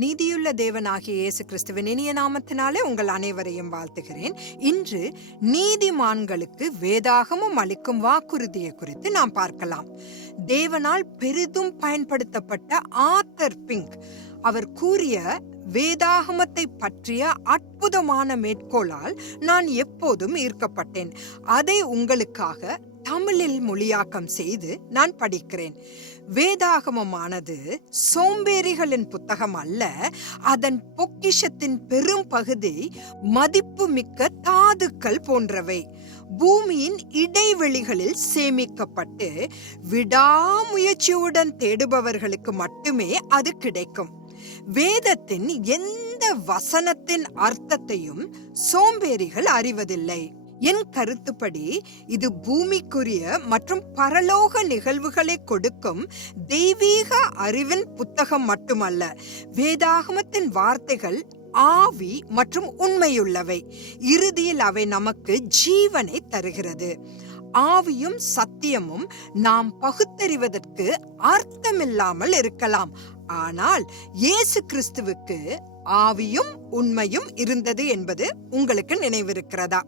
நீதியுள்ள தேவனாகிய இயேசு கிறிஸ்துவின் இனிய நாமத்தினாலே உங்கள் அனைவரையும் வாழ்த்துகிறேன். இன்று நீதிமான்களுக்கு வேதாகமம் அளிக்கும் வாக்குறுதியை குறித்து நாம் பார்க்கலாம். தேவனால் பெரிதும் பயன்படுத்தப்பட்ட ஆத்தர் பிங்க். அவர் கூறிய வேதாகமத்தை பற்றிய அற்புதமான மேற்கோளால் நான் எப்போதும் ஈர்க்கப்பட்டேன். அதை உங்களுக்காக தமிழில் மொழியாக்கம் செய்து நான் படிக்கிறேன். வேதாகமமானது சோம்பேறிகளின் புத்தகம் அல்ல அதன் பொக்கிஷத்தின் பெரும் பகுதி மதிப்பு மிக்க தாதுக்கள் போன்றவை. பூமியின் இடைவெளிகளில் சேமிக்கப்பட்டு விடாமுயற்சியுடன் தேடுபவர்களுக்கு மட்டுமே அது கிடைக்கும். வேதத்தின் எந்த வசனத்தின் அர்த்தத்தையும் சோம்பேறிகள் அறிவதில்லை. என் கருத்துப்படி இது பூமிக்குரிய மற்றும் பரலோக நிகழ்வுகளை கொடுக்கும் தெய்வீக அறிவின் புத்தகம் மட்டுமல்ல. வேதாகமத்தின் வார்த்தைகள் ஆவி மற்றும் உண்மையுள்ளவை. இறுதியில் அவை நமக்கு ஜீவனை தருகிறது. ஆவியும் சத்தியமும் நாம் பகுத்தறிவதற்கு அர்த்தமில்லாமல் இருக்கலாம். ஆனால் இயேசு கிறிஸ்துவுக்கு ஆவியும் உண்மையும் இருந்தது என்பது உங்களுக்கு நினைவிருக்கிறதா?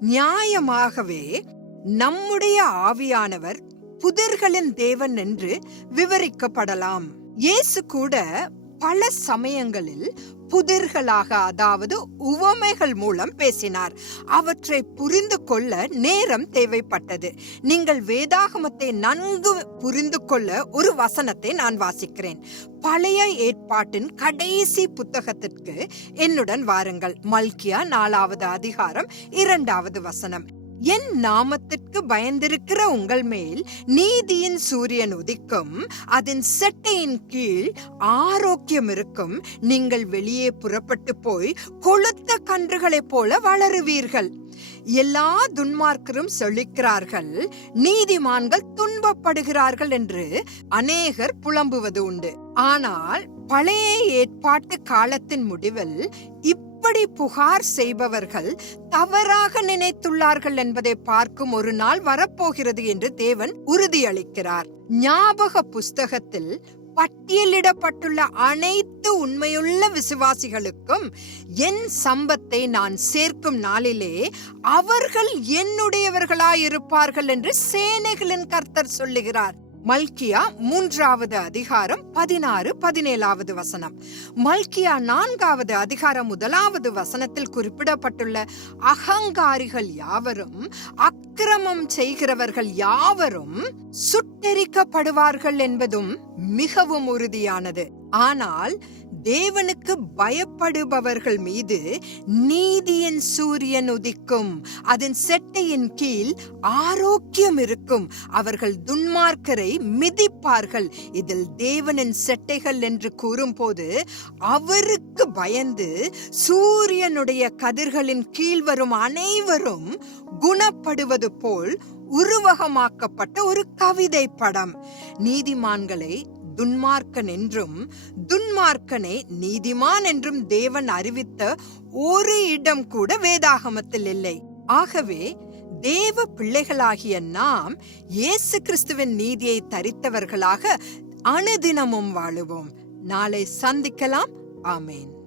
நியாயமாகவே நம்முடைய ஆவியானவர் புதிர்களின் தேவன் என்று விவரிக்கப்படலாம். இயேசு கூட பல சமயங்களில் புதிர்களாக அதாவது உவமைகள் மூலம் பேசினார். அவற்றை புரிந்து கொள்ள நேரம் தேவைப்பட்டது. நீங்கள் வேதாகமத்தை நன்கு புரிந்து கொள்ள ஒரு வசனத்தை நான் வாசிக்கிறேன். பழைய ஏற்பாட்டின் கடைசி புத்தகத்திற்கு என்னுடன் வாருங்கள். மல்கியா நாலாவது அதிகாரம் இரண்டாவது வசனம். என் நாமத்திற்கு பயந்திருக்கிற உங்கள் மேல் நீதியின் சூரியன் உதிக்கும். அதன் செட்டையின் கீழ் ஆரோக்கியம் இருக்கும். நீங்கள் வெளியே புறப்பட்டு போய் கொளுத்த கன்றுகளைப் போல வளருவீர்கள். எல்லா துன்மார்க்கரும் சொல்லிக்கிறார்கள் நீதிமான்கள் துன்பப்படுகிறார்கள் என்று அநேகர் புலம்புவது உண்டு. ஆனால் பழைய ஏற்பாட்டு காலத்தின் முடிவில் இப்படி புகார் செய்பவர்கள் தவறாக நினைத்துள்ளார்கள் என்பதை பார்க்கும் ஒரு நாள் வரப்போகிறது என்று தேவன் உறுதியளிக்கிறார். ஞாபக புஸ்தகத்தில் பட்டியலிடப்பட்டுள்ள அனைத்து உண்மையுள்ள விசுவாசிகளுக்கும் என் சம்பத்தை நான் சேர்க்கும் நாளிலே அவர்கள் என்னுடையவர்களாயிருப்பார்கள் என்று சேனைகளின் கர்த்தர் சொல்லுகிறார். மல்கியா மூன்றாவது அதிகாரம் பதினாறு பதினேழாவது வசனம். மல்கியா நான்காவது அதிகாரம் முதலாவது வசனத்தில் குறிப்பிடப்பட்டுள்ள அகங்காரிகள் யாவரும் அக்கிரமம் செய்கிறவர்கள் யாவரும் சுட்டெரிக்கப்படுவார்கள் என்பதும் மிகவும் உறுதியானது. ஆனால் தேவனுக்கு பயப்படுபவர்கள் மீது நீதியின் சூரியன் உதிக்கும். அதன் செட்டையின் கீழ் ஆரோக்கியம் இருக்கும். அவர்கள் துன்மார்க்கரை மிதிப்பார்கள். இதில் தேவனின் செட்டைகள் என்று கூறும்போது அவருக்கு பயந்து சூரியனுடைய கதிர்களின் கீழ் வரும் அனைவரும் குணப்படுவது போல் உருவகமாக்கப்பட்ட ஒரு கவிதை படம் நீதிமான்களை துன்மார்க்கன் என்றும் துன்மார்க்கனை நீதிமான் என்றும் தேவன் அறிவித்த ஒரு இடம் கூட வேதாகமத்தில் இல்லை. ஆகவே தேவ பிள்ளைகளாகிய நாம் இயேசு கிறிஸ்துவின் நீதியை தரித்தவர்களாக அனுதினமும் வாழுவோம். நாளை சந்திக்கலாம். ஆமேன்.